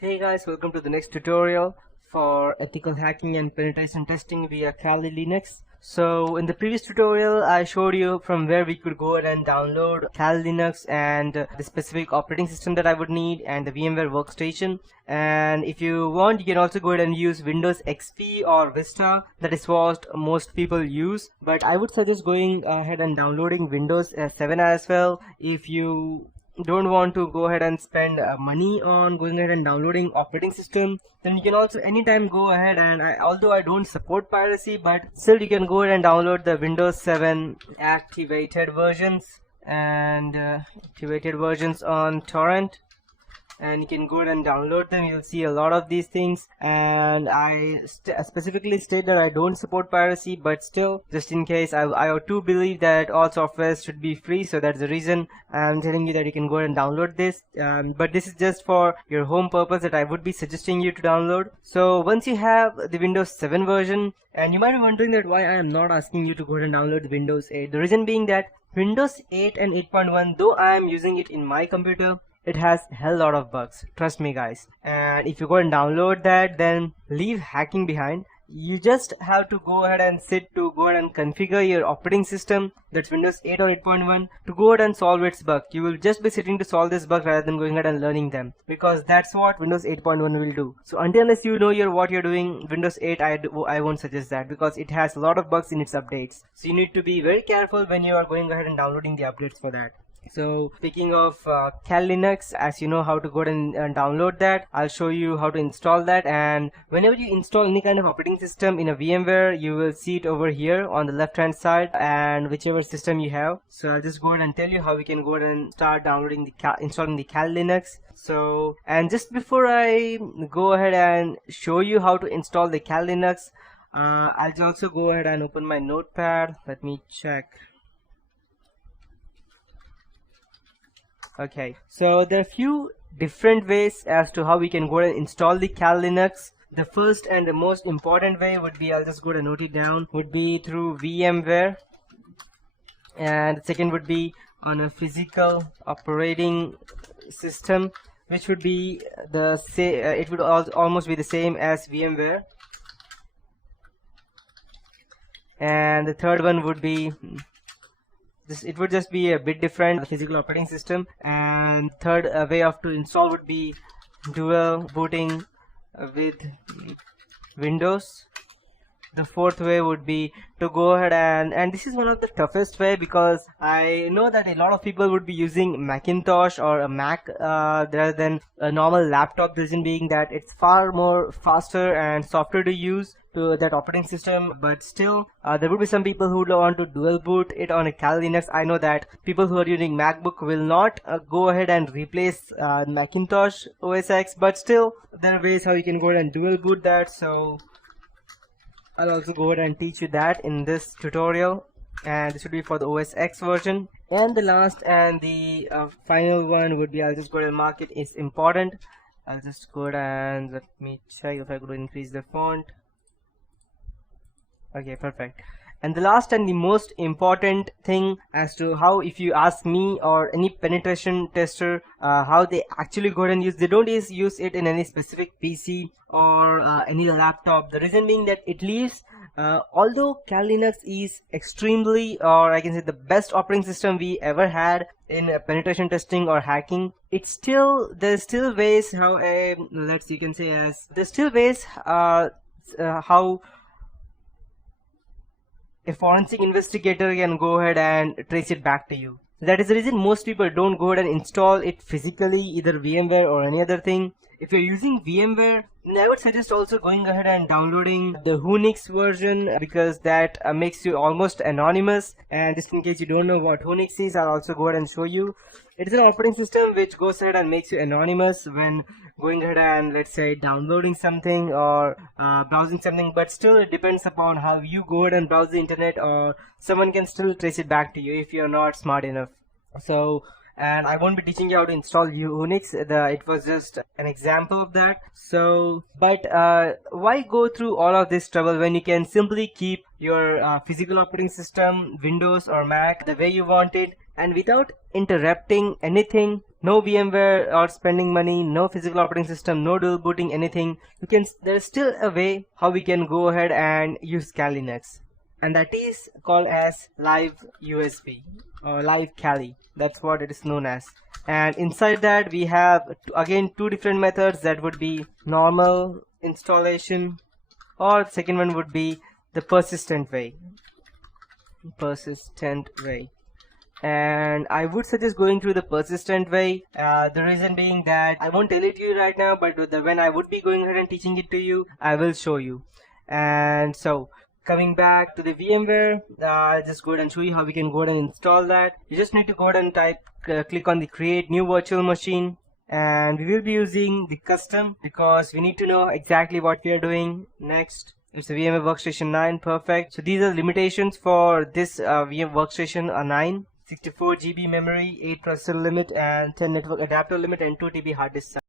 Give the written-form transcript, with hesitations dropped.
Hey guys, welcome to the next tutorial for ethical hacking and penetration testing via Kali Linux. So in the previous tutorial I showed you from where we could go ahead and download Kali Linux and the specific operating system that I would need and the VMware workstation. And if you want, you can also go ahead and use Windows XP or Vista. That is what most people use, but I would suggest going ahead and downloading Windows 7 as well. If you don't want to go ahead and spend money on going ahead and downloading operating system, then you can also anytime go ahead and although I don't support piracy, but still you can go ahead and download the Windows 7 activated versions on torrent, and you can go ahead and download them. You'll see a lot of these things, and I specifically state that I don't support piracy, but still, just in case, I do believe that all software should be free, so that's the reason I'm telling you that you can go ahead and download this. But this is just for your home purpose that I would be suggesting you to download. So once you have the Windows 7 version, and you might be wondering that why I am not asking you to go ahead and download the Windows 8. The reason being that Windows 8 and 8.1, though I am using it in my computer, it has a hell lot of bugs, trust me guys. And if you go and download that, then leave hacking behind. You just have to go ahead and go ahead and configure your operating system, that's Windows 8 or 8.1, to go ahead and solve its bug. You will just be sitting to solve this bug rather than going ahead and learning them, because that's what Windows 8.1 will do. So unless you know what you're doing, Windows 8, I won't suggest that, because it has a lot of bugs in its updates. So you need to be very careful when you are going ahead and downloading the updates for that. So speaking of Kali Linux, as you know how to go ahead and download that, I'll show you how to install that. And whenever you install any kind of operating system in a VMware, you will see it over here on the left hand side, and whichever system you have. So I'll just go ahead and tell you how we can go ahead and start downloading installing the Kali Linux. So, and just before I go ahead and show you how to install the Kali Linux, I'll also go ahead and open my notepad. Let me check. Okay, so there are a few different ways as to how we can go ahead and install the Kali Linux. The first and the most important way would be, I'll just go ahead and note it down, would be through VMware, and the second would be on a physical operating system, which would be the same. It would almost be the same as VMware. And the third one would be it would just be a bit different, physical operating system. And third way to install would be dual booting with Windows. The fourth way would be to go ahead and this is one of the toughest way, because I know that a lot of people would be using Macintosh or a Mac rather than a normal laptop. The reason being that it's far more faster and softer to use to that operating system, but still there would be some people who want to dual boot it on a Kali Linux. I know that people who are using MacBook will not go ahead and replace Macintosh OS X, but still there are ways how you can go ahead and dual boot that. So I'll also go ahead and teach you that in this tutorial, and this should be for the OS X version. And the last and the final one would be, I'll just go ahead and mark it is important. I'll just go ahead and let me check if I could increase the font. Okay, perfect. And the last and the most important thing as to how, if you ask me or any penetration tester, how they actually go ahead and they don't use it in any specific PC or any laptop. The reason being that it leaves, although Kali Linux is extremely, or I can say the best operating system we ever had in penetration testing or hacking, there's still ways how how a forensic investigator can go ahead and trace it back to you. That is the reason most people don't go ahead and install it physically, either VMware or any other thing. If you're using VMware, then I would suggest also going ahead and downloading the Unix version, because that makes you almost anonymous. And just in case you don't know what Unix is, I'll also go ahead and show you. It is an operating system which goes ahead and makes you anonymous when going ahead and, let's say, downloading something or browsing something, but still it depends upon how you go ahead and browse the internet, or someone can still trace it back to you if you're not smart enough. So, and I won't be teaching you how to install Unix. It was just an example of that. So, but why go through all of this trouble when you can simply keep your physical operating system, Windows or Mac, the way you want it, and without interrupting anything, no VMware or spending money, no physical operating system, no dual booting, anything, there's still a way how we can go ahead and use Kali Linux, and that is called as live USB or live Kali. That's what it is known as. And inside that we have again two different methods. That would be normal installation, or second one would be the persistent way. And I would suggest going through the persistent way. The reason being that I won't tell it to you right now, but when I would be going ahead and teaching it to you, I will show you. And so coming back to the VMware, I'll just go ahead and show you how we can go ahead and install that. You just need to go ahead and click on the create new virtual machine, and we will be using the custom because we need to know exactly what we are doing. Next, it's a VMware Workstation 9. Perfect. So these are the limitations for this VMware Workstation 9. 64 GB memory, 8 processor limit, and 10 network adapter limit, and 2 TB hard disk size.